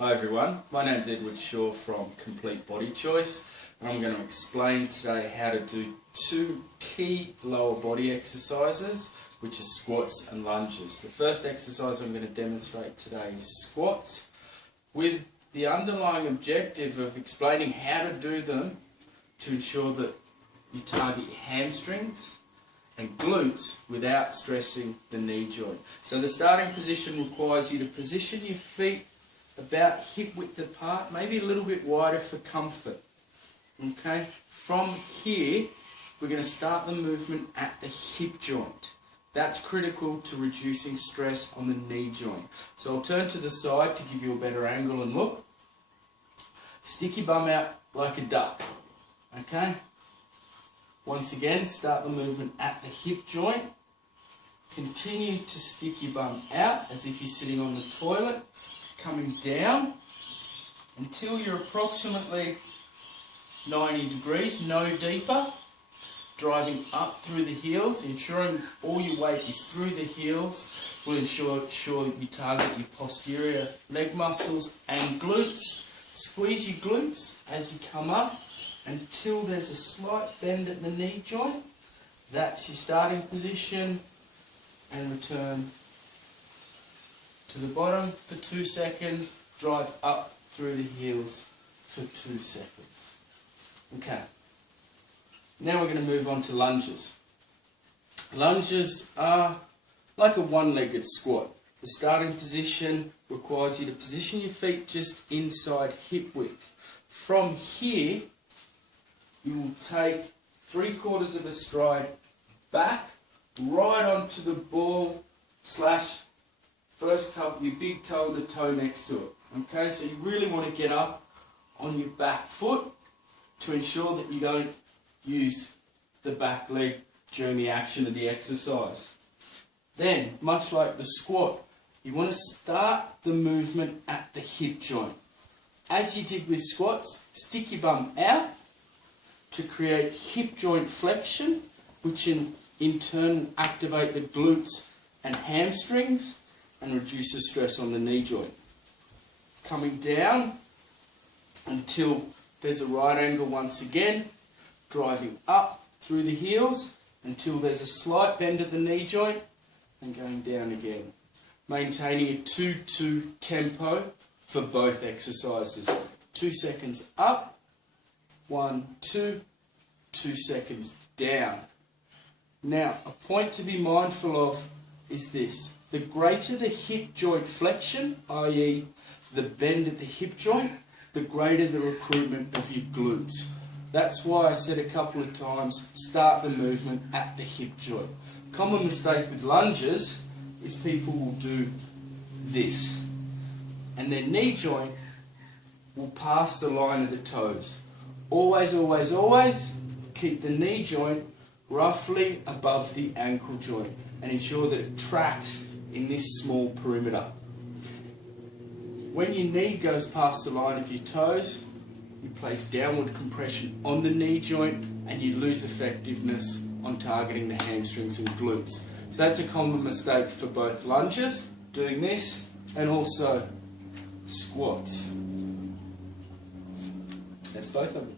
Hi everyone, my name's Edward Shaw from Complete Body Choice, and I'm going to explain today how to do two key lower body exercises, which are squats and lunges. The first exercise I'm going to demonstrate today is squats, with the underlying objective of explaining how to do them to ensure that you target your hamstrings and glutes without stressing the knee joint. So the starting position requires you to position your feet about hip width apart, maybe a little bit wider for comfort. Okay, from here we're going to start the movement at the hip joint. That's critical to reducing stress on the knee joint. So I'll turn to the side to give you a better angle and look. Stick your bum out like a duck. Okay, once again start the movement at the hip joint. Continue to stick your bum out as if you're sitting on the toilet, coming down until you're approximately 90 degrees, no deeper, driving up through the heels, ensuring all your weight is through the heels will ensure that you target your posterior leg muscles and glutes. Squeeze your glutes as you come up until there's a slight bend at the knee joint. That's your starting position, and return to the bottom for 2 seconds, drive up through the heels for 2 seconds. Okay, now we're going to move on to lunges. Lunges are like a one-legged squat. The starting position requires you to position your feet just inside hip width. From here, you will take 3/4 of a stride back, right onto the ball slash first cup, your big toe, the toe next to it. Okay, so you really want to get up on your back foot to ensure that you don't use the back leg during the action of the exercise. Then, much like the squat, you want to start the movement at the hip joint. As you did with squats, stick your bum out to create hip joint flexion, which in turn will activate the glutes and hamstrings and reduce the stress on the knee joint. Coming down until there's a right angle once again, driving up through the heels until there's a slight bend at the knee joint, and going down again. Maintaining a 2-2 tempo for both exercises. 2 seconds up, 1, 2, 2 seconds down. Now, a point to be mindful of is this. The greater the hip joint flexion, i.e. the bend at the hip joint, the greater the recruitment of your glutes. That's why I said a couple of times, start the movement at the hip joint. Common mistake with lunges is people will do this, and their knee joint will pass the line of the toes. Always, always, always keep the knee joint roughly above the ankle joint and ensure that it tracks in this small perimeter. When your knee goes past the line of your toes, you place downward compression on the knee joint and you lose effectiveness on targeting the hamstrings and glutes. So that's a common mistake for both lunges, doing this, and also squats. That's both of them.